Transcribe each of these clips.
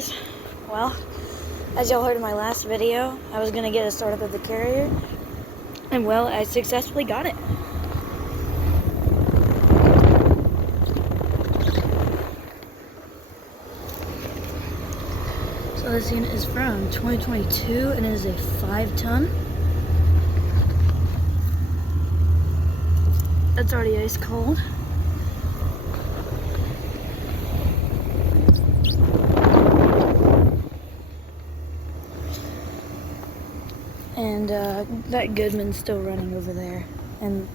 guys. Well, as y'all heard in my last video, I was gonna get a startup of the carrier, and well, I successfully got it. So this unit is from 2022 and it is a 5-ton. That's already ice cold. And that Goodman's still running over there. And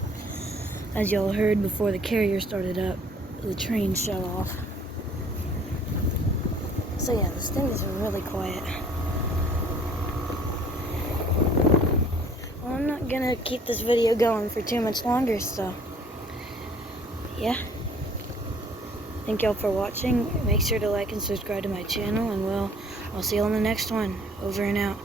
as y'all heard before the carrier started up, the train shut off. So yeah, this thing is really quiet. Well, I'm not gonna keep this video going for too much longer, so yeah. Thank y'all for watching. Make sure to like and subscribe to my channel, and I'll see you on the next one. Over and out.